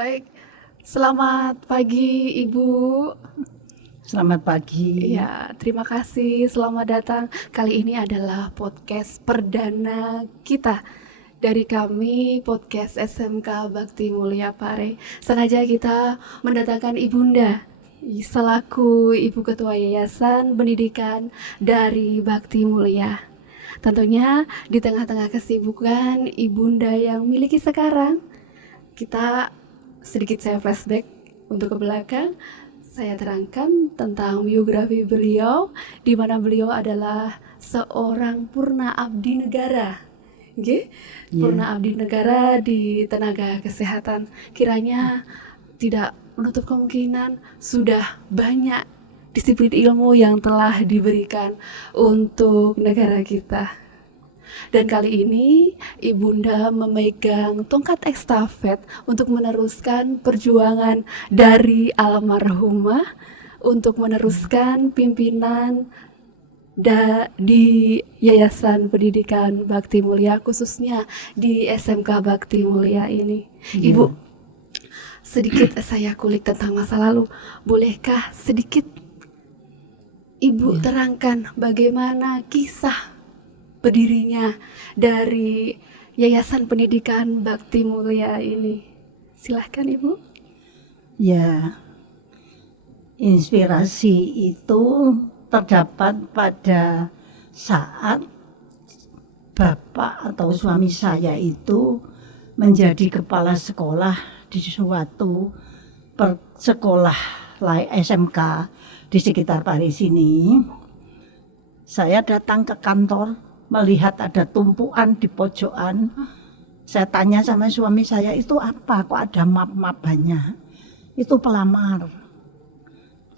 Baik, selamat pagi Ibu. Selamat pagi. Ya, terima kasih. Selamat datang. Kali ini adalah podcast perdana kita dari kami podcast SMK Bakti Mulia Pare. Sengaja kita mendatangkan Ibunda selaku Ibu Ketua Yayasan Pendidikan dari Bakti Mulia. Tentunya di tengah-tengah kesibukan Ibunda yang miliki sekarang, kita sedikit saya flashback untuk ke belakang. Saya terangkan tentang biografi beliau, di mana beliau adalah seorang purna abdi negara. Purna abdi negara di tenaga kesehatan. Kiranya tidak menutup kemungkinan sudah banyak disiplin ilmu yang telah diberikan untuk negara kita. Dan kali ini Ibunda memegang tongkat estafet untuk meneruskan perjuangan dari almarhumah, untuk meneruskan pimpinan di Yayasan Pendidikan Bakti Mulia, khususnya di SMK Bakti Mulia ini. Ibu, sedikit saya kulik tentang masa lalu. Bolehkah sedikit Ibu terangkan bagaimana kisah berdirinya dari Yayasan Pendidikan Bakti Mulia ini? Silahkan Ibu. Ya, inspirasi itu terdapat pada saat bapak atau suami saya itu menjadi kepala sekolah di suatu sekolah SMK di sekitar Paris ini. Saya datang ke kantor melihat ada tumpuan di pojokan. Saya tanya sama suami saya, itu apa? Kok ada map-map banyak? Itu pelamar.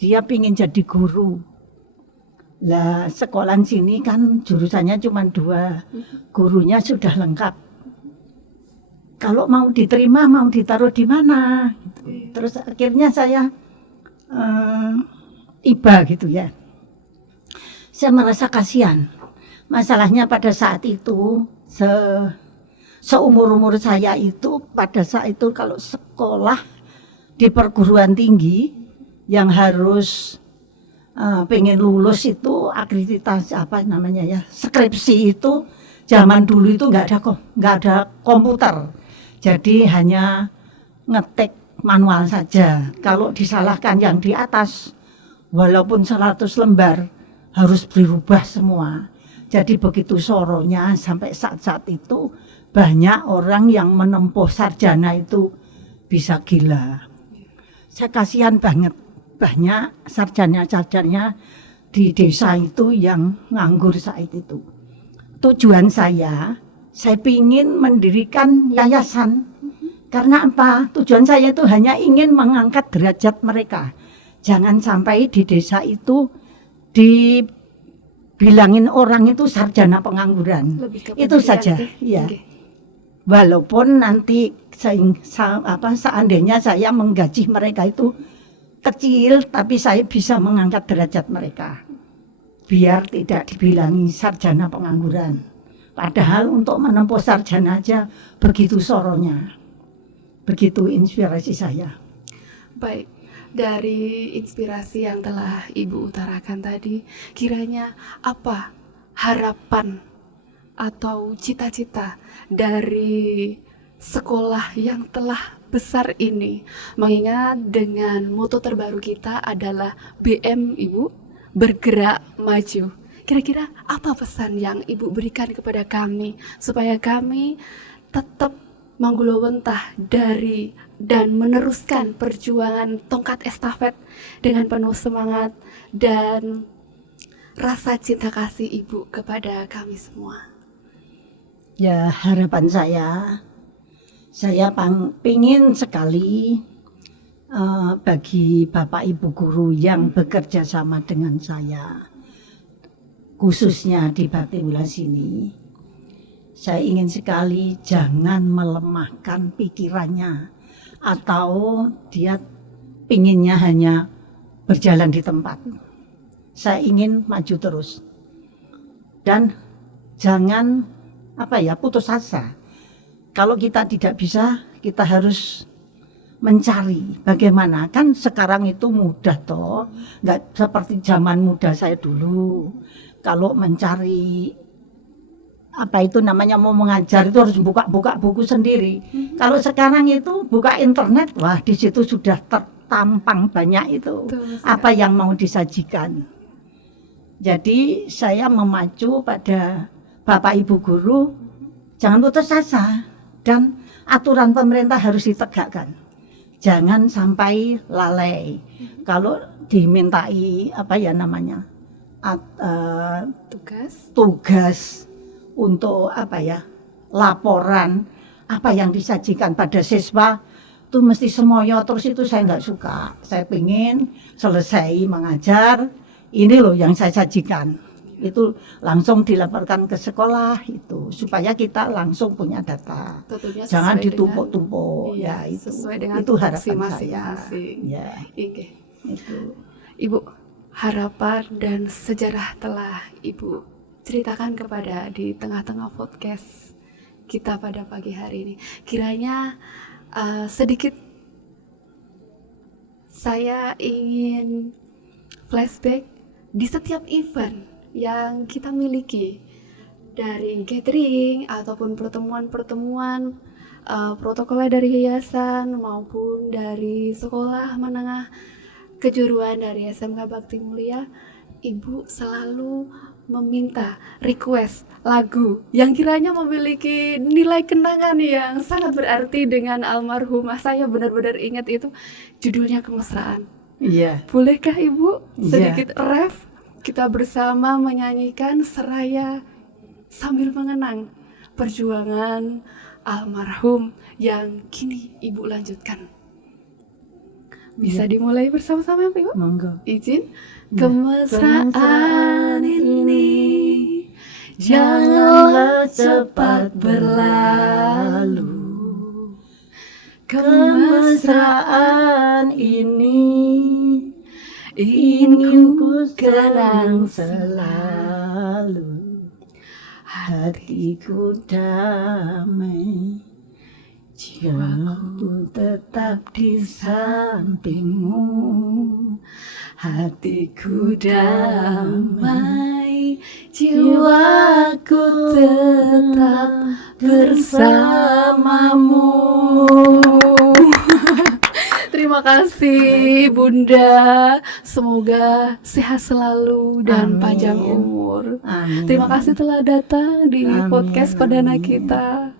Dia pingin jadi guru. Lah sekolah sini kan jurusannya cuma 2. Gurunya sudah lengkap. Kalau mau diterima, mau ditaruh di mana? Terus akhirnya saya tiba gitu ya. Saya merasa kasihan. Masalahnya pada saat itu seumur-umur saya itu pada saat itu kalau sekolah di perguruan tinggi yang harus pengen lulus itu akreditasi skripsi itu zaman dulu itu nggak ada komputer, jadi hanya ngetik manual saja. Kalau disalahkan yang di atas walaupun 100 lembar harus berubah semua. Jadi begitu soronya sampai saat-saat itu banyak orang yang menempuh sarjana itu bisa gila. Saya kasihan banget, banyak sarjana-sarjana di desa itu yang nganggur saat itu. Tujuan saya pingin mendirikan yayasan. Karena apa? Tujuan saya itu hanya ingin mengangkat derajat mereka. Jangan sampai di desa itu bilangin orang itu sarjana pengangguran. Itu saja ya. Walaupun nanti seandainya saya menggaji mereka itu kecil, tapi saya bisa mengangkat derajat mereka biar tidak dibilangi sarjana pengangguran. Padahal untuk menempuh sarjana aja begitu soronya. Begitu inspirasi saya. Baik, dari inspirasi yang telah Ibu utarakan tadi, kiranya apa harapan atau cita-cita dari sekolah yang telah besar ini? Mengingat dengan moto terbaru kita adalah BM Ibu, bergerak maju. Kira-kira apa pesan yang Ibu berikan kepada kami supaya kami tetap manggulowentah dari dan meneruskan perjuangan tongkat estafet dengan penuh semangat dan rasa cinta kasih Ibu kepada kami semua? Ya, harapan saya pingin sekali bagi Bapak Ibu guru yang bekerja sama dengan saya, khususnya di Bakti Mulia sini. Saya ingin sekali jangan melemahkan pikirannya atau dia pinginnya hanya berjalan di tempat. Saya ingin maju terus. Dan jangan putus asa. Kalau kita tidak bisa, kita harus mencari bagaimana, kan sekarang itu mudah toh, nggak seperti zaman muda saya dulu. Kalau mencari apa itu namanya mau mengajar itu harus buka buku sendiri. Kalau sekarang itu buka internet, wah di situ sudah tertampang banyak itu Betul apa sekali. yang mau disajikan. Jadi saya memacu pada Bapak Ibu guru jangan putus asa dan aturan pemerintah harus ditegakkan. Jangan sampai lalai. Kalau dimintai apa ya namanya tugas untuk apa ya laporan apa yang disajikan pada siswa itu mesti semoyo terus, itu saya nggak suka. Saya pengen selesai mengajar, ini loh yang saya sajikan, itu langsung dilaporkan ke sekolah itu supaya kita langsung punya data. Tentunya Jangan sesuai ditumpuk-tumpuk dengan, ya itu. sesuai dengan Itu tupoksi harapan saya. masing-masing. Ya, Oke. itu. Ibu, harapan dan sejarah telah Ibu ceritakan kepada di tengah-tengah podcast kita pada pagi hari ini. Kiranya sedikit saya ingin flashback di setiap event yang kita miliki, dari gathering ataupun pertemuan-pertemuan protokolnya dari yayasan maupun dari sekolah menengah kejuruan dari SMK Bakti Mulia. Ibu selalu meminta request lagu yang kiranya memiliki nilai kenangan yang sangat berarti dengan almarhumah. Saya benar-benar ingat itu, judulnya Kemesraan. Iya. Bolehkah Ibu Iya. sedikit ref kita bersama menyanyikan seraya sambil mengenang perjuangan almarhum yang kini Ibu lanjutkan? Bisa dimulai bersama-sama Ibu? Monggo. Izin. Ya. Kemesraan ini janganlah cepat berlalu. Kemesraan ini ingin ku kenang selalu, hatiku damai jiwaku tetap di sampingmu. Hatiku damai jiwaku tetap bersamamu. Terima kasih Bunda, semoga sehat selalu dan Amin. panjang umur. Amin. Terima kasih telah datang di Amin. podcast perdana Amin. kita.